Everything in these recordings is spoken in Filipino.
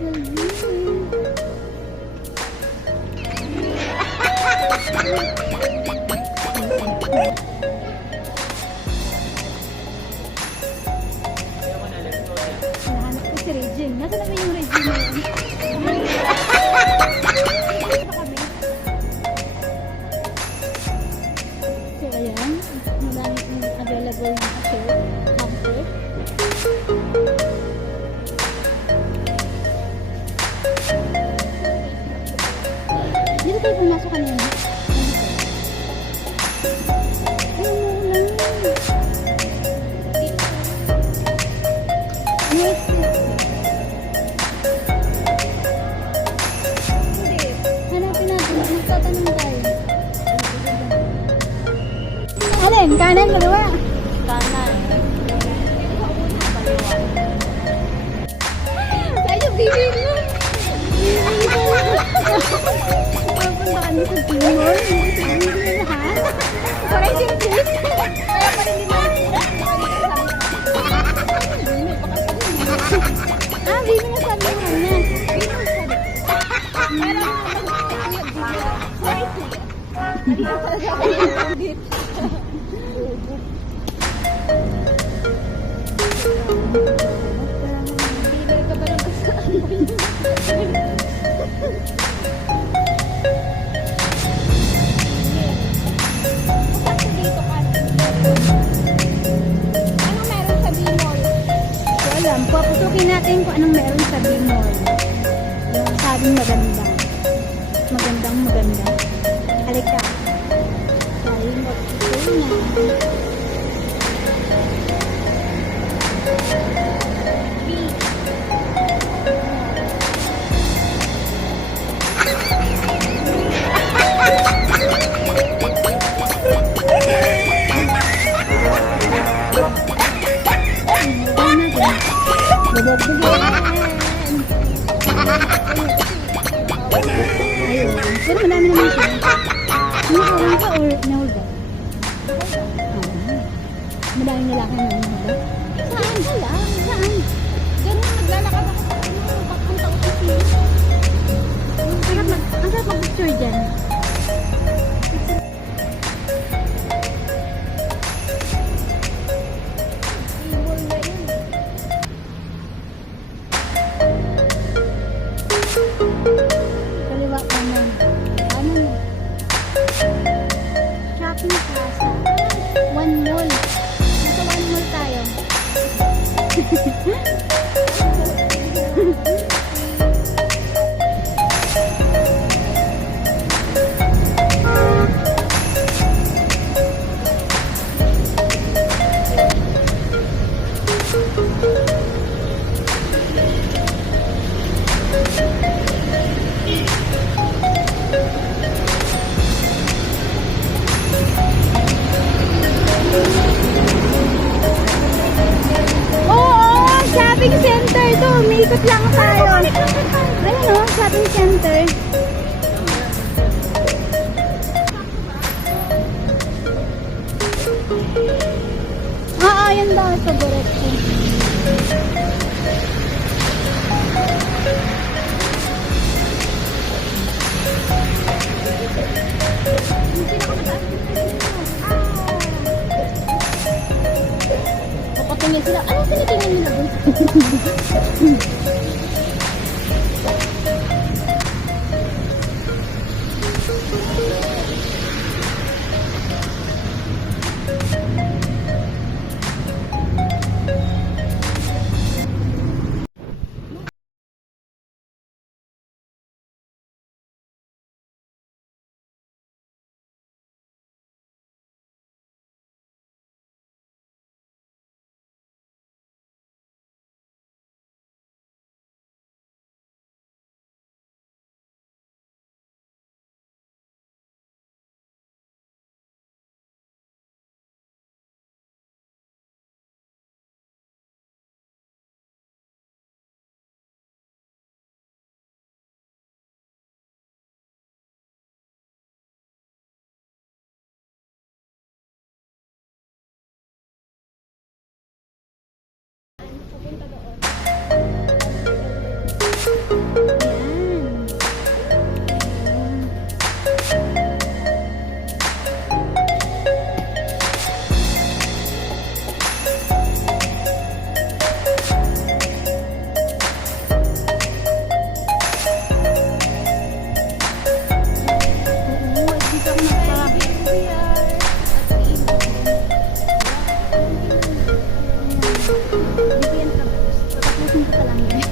Nahanap ko si Regine. Nasa naman yung Regine na yun? So, ayan. Marami kong available na cashier. Counter. Dito tayo pumasok kanina. Hanapin natin. Magtatanong tayo. Alin? Kanan, kaliwa? Kanan. Tayo, baby mo! Pupunta kami sa Timor. Hindi sa Timor, ha? Correct yung please. Kaya pa rin din natin. Ah, baby na sabi mo na. Baby na sabi. Pero, hindi ka pala sa akin dito. Dealer ka pa lang sa anong meron sa B-Mall? So, alam, paputukin natin kung anong meron sa B-Mall. Yung sabing maganda. Magandang maganda. Halika. Tayo mag-ito na. Ayun. Pero madami naman siya. Nakawan ka or nahulga? Madaming lalaki na nahulga? Saan? Wala. Saan? Ganun, naglalakad ako sa pagpunta ko sa sila. Ang sarap mag-picture dyan. Kaliwa kanan. Ano? Shopping plaza. One mall. Nasa one mall tayo. Shopping center to. Umikot lang tayo. Ayun o, shopping center. Oo, yun daw sa direction. Papatingin sila. Anong tinitingin nila doon? Hindi ko yan tapos. Tatapusin ko pa lang yan.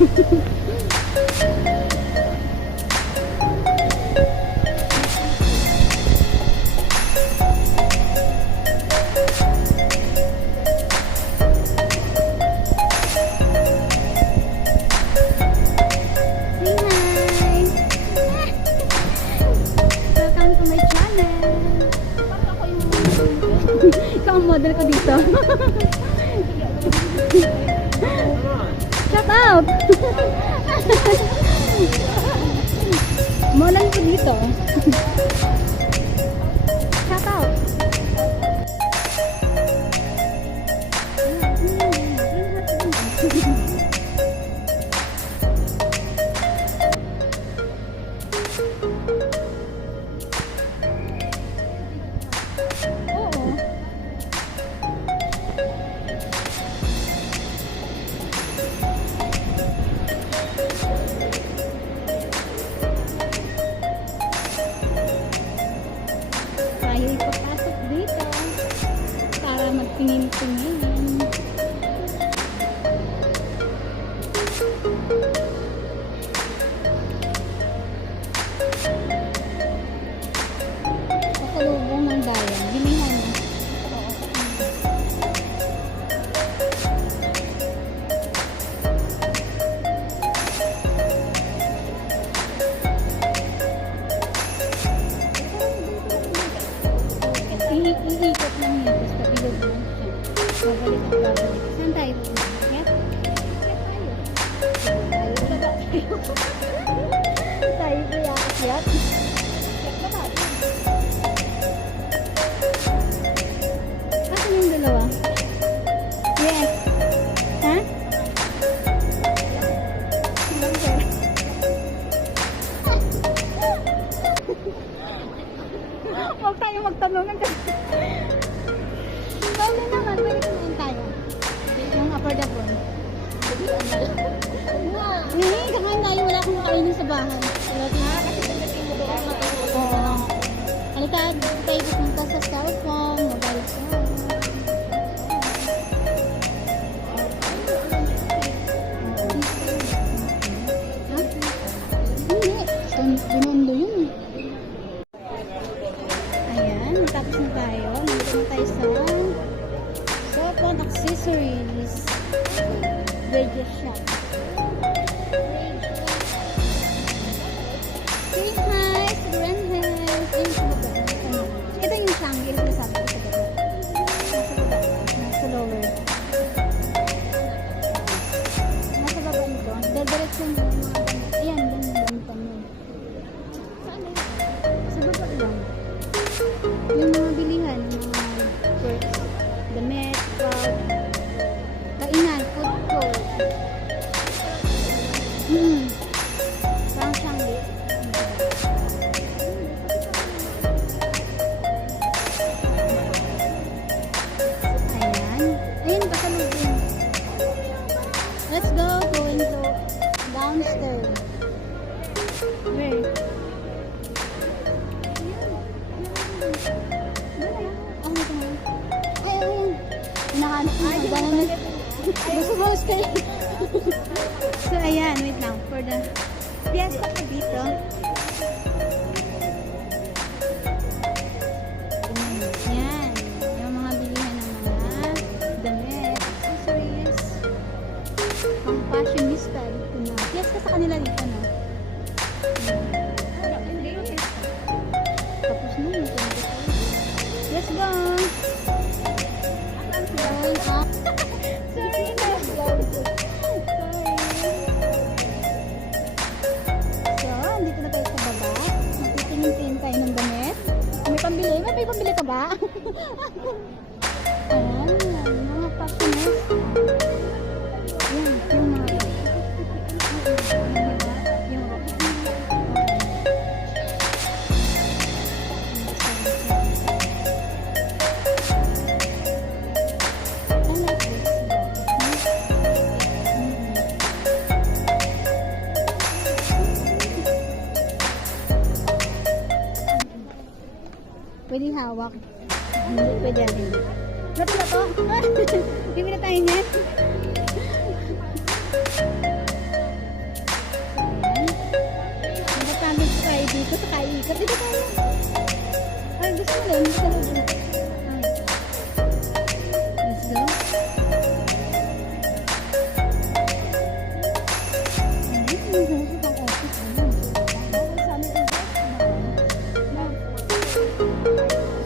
Say hi! Welcome to my channel! Parang ako yung ikaw ang model ko dito. Shout out! Model ko dito. Shout out! Oo. Tayo ipapasok dito para magtingin-tingin. Pasalubong ng dayan. Bilihan mo. Iikot lang yan. Basta bilog lang siya. Babalik at babalik. Saan tayo? Yes? Tayo ba yakat? Asan yung dalawa? Yes. Ha? Huwag tayo magtanungan kasi. Bawal naman, pwede kumain tayo. Yung affordable. Kakain tayo, wala akong makainin sa bahay. Oo. Halika, tayo pupunta sa cellphone, mobile phone. Hindi, Binondo yun eh. Ayan, natapos na tayo. Nandito na tayo sa cellphone accessories. Radio shop. Say hi sa Grandhead. Ayun sa baba. Ito yung sangil na sabi ko sa baba. Nasa baba. Nasa lower. Nasa baba nito. Dadiretso mo yung mga damit. Ayan, yung damit mo. Saan na yun? Sa baba lang. Yung mga bilihan, mga shirts, damit, bag, kainan, food court. Parang Shangri. Ayan. Ayan, pasalubin. Let's go. Going to downstairs. Where? Oh, ito nga. Ay, ayun. Hinahanap mo. Gano'n na. Gusto mo stay. So, ayan. Wait lang. For the fiesta ko dito. Ayan. Yung mga bilihan ng mga damit, accessories. Pang fashionista. Dito na. Fiesta sa kanila dito, no? Tapos na yun. Let's go! Going up. Sorry na. Sorry. So, andito na tayo sa baba. Magtitingin-tingin tayo ng damit. May pambili? May pambili ka ba? Ayan, mga fashionista. Ayan, yung mga pwede hawak. Hindi pwede rin. Ba't na to? Hindi na tayo niyan. Ba't dito tayo? Ay, gusto mo lang. Gusto mo lang. Ay. Let's go.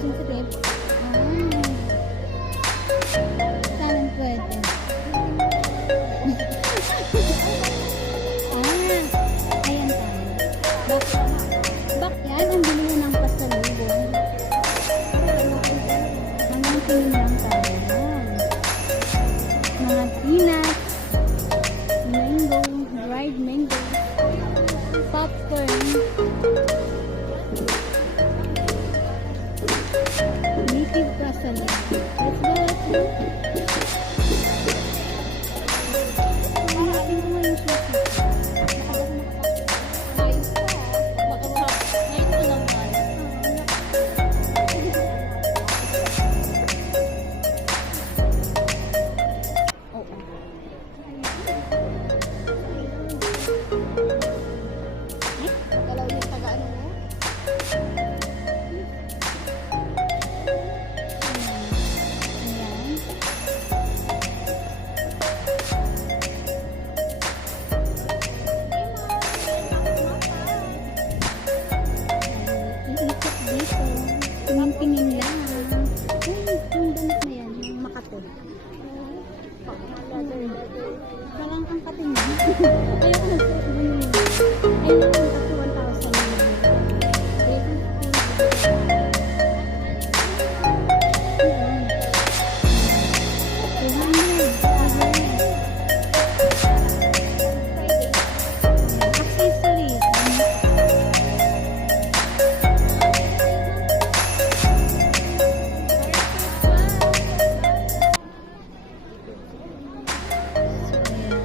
Sensitive. Saan pwede? Ayan tayo. Bak yan, ang bili ng pasalubong. Hanggang tingin lang tayo. Mga peanuts, mango, dried mango, popcorn, native pasalubong. Let's go, let's go. Hanapin mo yung sushi. Ayos pa. Baka ngayon ko lang tayo. Magalaw yung taga-ano mo? Ayan. Iikot dito. Tingin-tingin lang. Yung damit na yan, yung makatol. Parang ang katingin. Ayoko nagsuot mo yun. Ay, naman kasi 1,000 na yun. Accessories. So, ayan.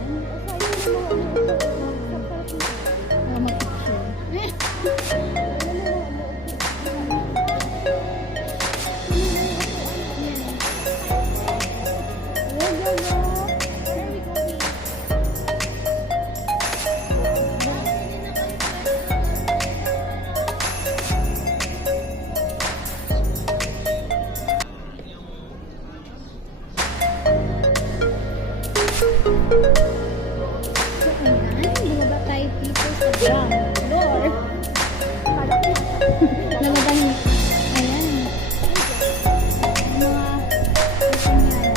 Bumaba tayo dito sa ground floor. Nababahing. Ayan. Mga kasanyalan.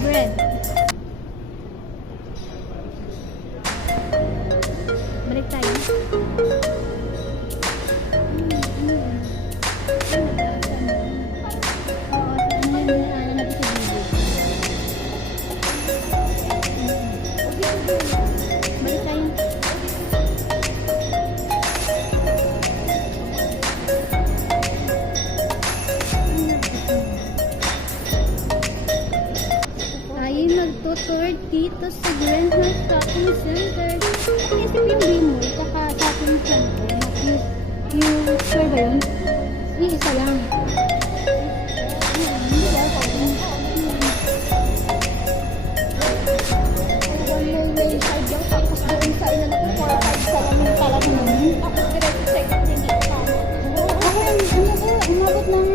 Bread. Balik tayo. Balik tayo. Tayo magtutour dito sa Grand Mall Shopping Center. Isip yung B-Mall, tsaka shopping center. Yung store ba yun? Yung isa lang. May side yung tapos doon sa ina natin 4-5 sa lamin talaga naman. Tapos direct second hindi ko tama. Umabot ng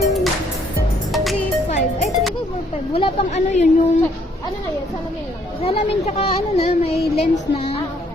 3.5. Ay, 3.5. Wala pang ano yun, yung Ano na yan? Salamin lang. salamin tsaka ano na, may lens na. Okay.